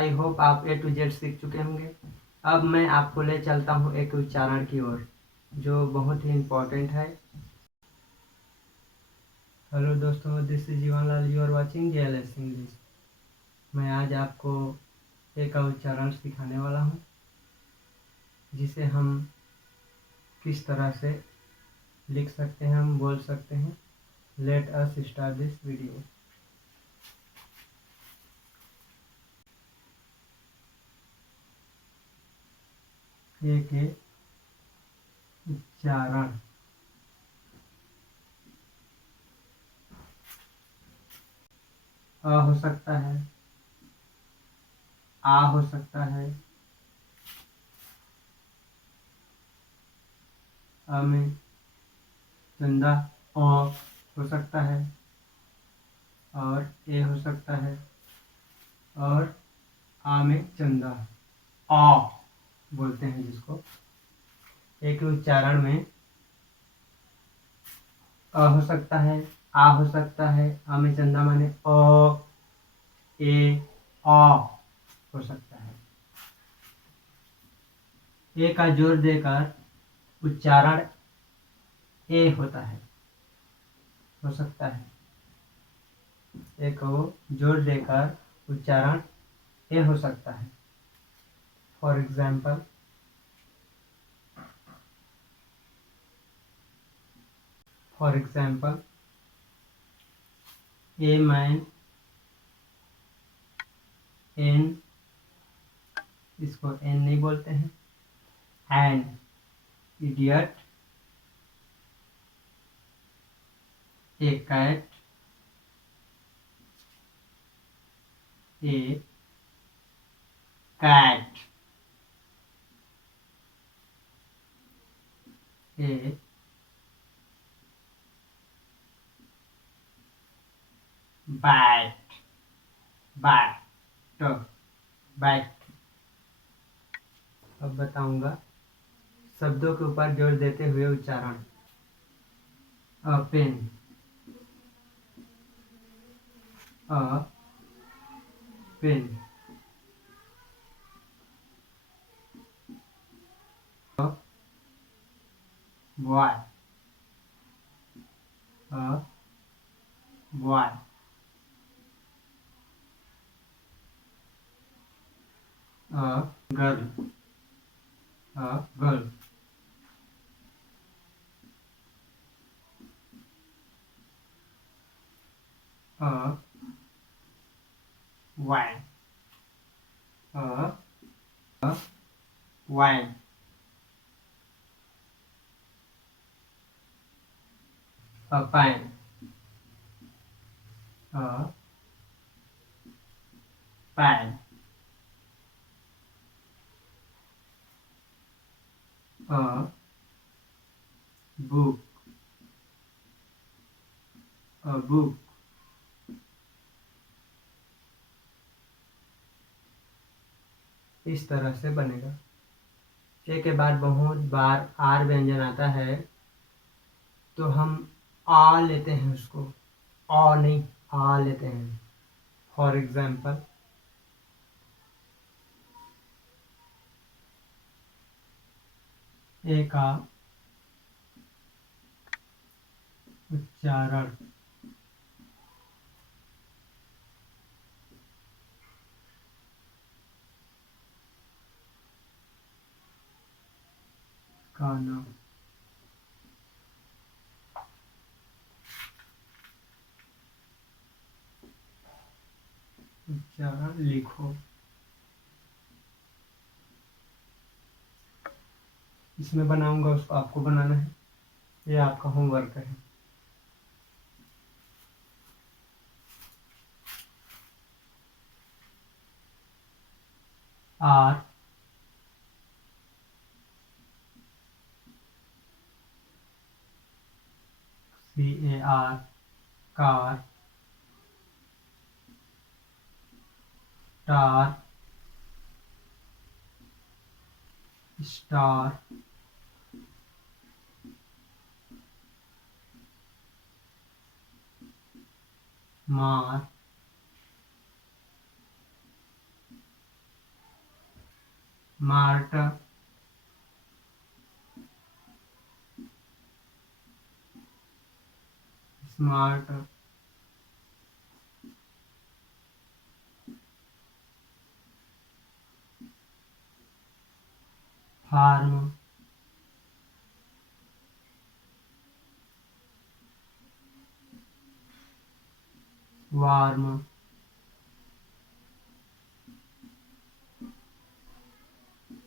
I hope आप ए to Z सीख चुके होंगे। अब मैं आपको ले चलता हूँ एक उच्चारण की ओर जो बहुत ही इम्पोर्टेंट है। हेलो दोस्तों, this is Jeevan Lal, you are watching JLS English. मैं आज आपको एक उच्चारण सिखाने वाला हूँ जिसे हम किस तरह से लिख सकते हैं, हम बोल सकते हैं। Let us start this video. एक उच्चारण। अ हो सकता है, आ हो सकता है, अ में चंदा अ हो सकता है, और ए हो सकता है, और आ में चंदा आ बोलते हैं जिसको। एक उच्चारण में अ हो सकता है, आ हो सकता है, आ में चंदा माने अ, ए, आ हो सकता है। ए का जोर देकर उच्चारण ए होता है, हो सकता है। ए को जोर देकर उच्चारण ए हो सकता है। For example, a man, an, इसको एन नहीं बोलते हैं। An idiot, a cat, a cat, a bat, bat, bat. अब बताऊंगा शब्दों के ऊपर जोर देते हुए उच्चारण। A pen, a pen, a boy, a boy, a girl, a girl, a wine, a wine, a pine, a pan, a book, a book. इस तरह से बनेगा। ए के बाद बहुत बार आर व्यंजन आता है तो हम आ लेते हैं उसको, आ नहीं आ लेते हैं। फॉर एग्जाम्पल, ए का उच्चारण काना, उच्चारण लिखो। इसमें बनाऊंगा, उसको आपको बनाना है, ये आपका होमवर्क है। R, CAR, car, tar, star, mar, mart, smart, farm, warm,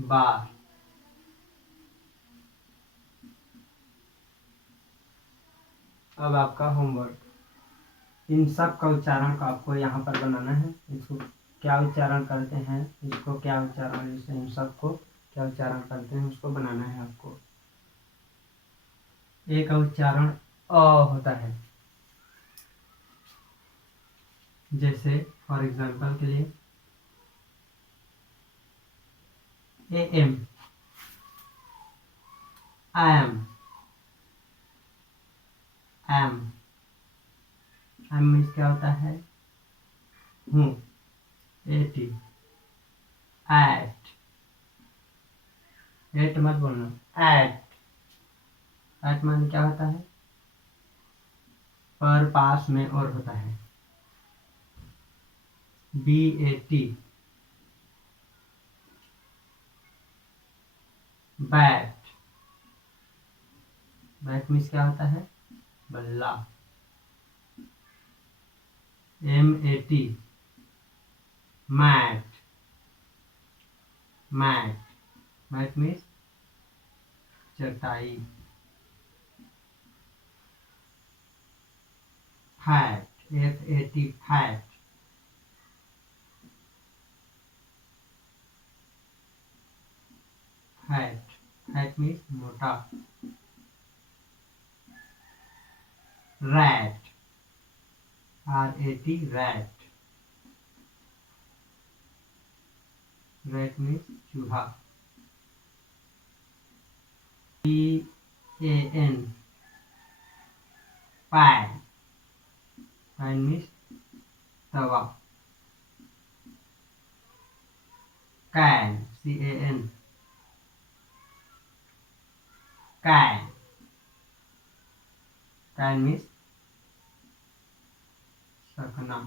bar. अब आपका होमवर्क, इन सब का उच्चारण को आपको यहाँ पर बनाना है। इसको क्या उच्चारण करते हैं, इसको क्या उच्चारण, इसे इन सब को क्या उच्चारण करते हैं उसको बनाना है आपको। ए का उच्चारण अ होता है। जैसे फॉर एग्जांपल के लिए M, M, M, M means क्या होता है, हूँ। एटी, एट, एट मत बोलना, एट, एट मान क्या होता है, पर, पास में और होता है। B A T, bat, bat means क्या होता है, बल्ला। M A T, mat, mat, mat means चटाई। Fat, F A T, fat, fat, fat means मोटा। Rat, R A T, rat, rat means चूहा। P A N, pan, pan means तवा। Can, C A N, can, can means सखना,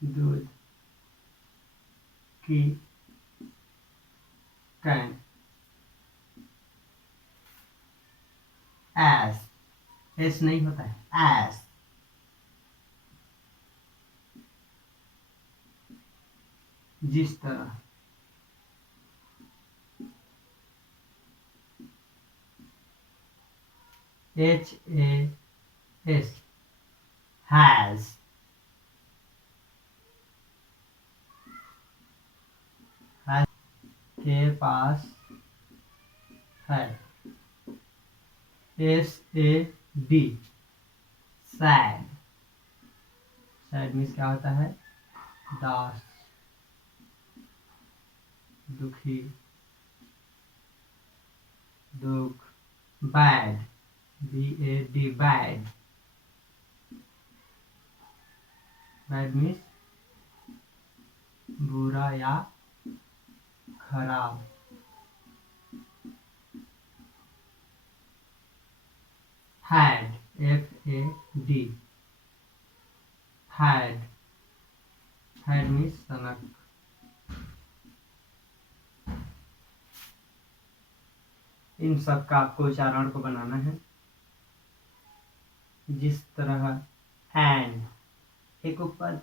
दूध की can. S, S नहीं होता है, S, जिस तरह। एच ए एस, हैज, के पास है। S A D, sad, sad means क्या होता है, दास, दुखी, दुख। Bad, B A D, bad, bad means बुरा या खराब। Had, F A D, had, had means सनक। इन सब का आपको उच्चारण को बनाना है। जिस तरह एंड, एक ऊपर,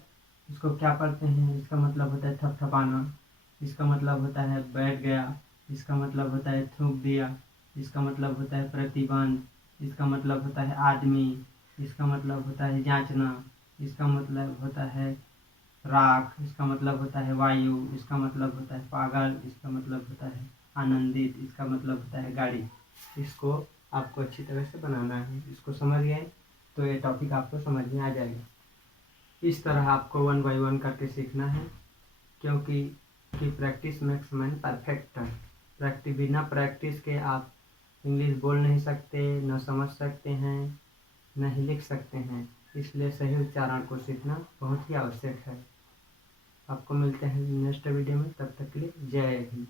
इसको क्या पढ़ते हैं, इसका मतलब होता है थपथपाना, इसका मतलब होता है बैठ गया, इसका मतलब होता है थूक दिया, इसका मतलब होता है प्रतिबंध, इसका मतलब होता है आदमी, इसका मतलब होता है जांचना, इसका मतलब होता है राख, इसका मतलब होता है वायु, इसका मतलब होता है पागल, इसका मतलब होता है आनंदित, इसका मतलब होता है गाड़ी। इसको आपको अच्छी तरह से बनाना है। इसको समझ गए तो ये टॉपिक आपको समझ में आ जाएगा। इस तरह आपको 1 बाय 1 करके सीखना है, क्योंकि प्रैक्टिस मेक्स मैन परफेक्ट। बिना प्रैक्टिस के आप इंग्लिश बोल नहीं सकते, न समझ सकते हैं, न ही लिख सकते हैं। इसलिए सही उच्चारण को सीखना बहुत ही आवश्यक है। आपको मिलते हैं नेक्स्ट वीडियो में, तब तक के लिए जय हिंद।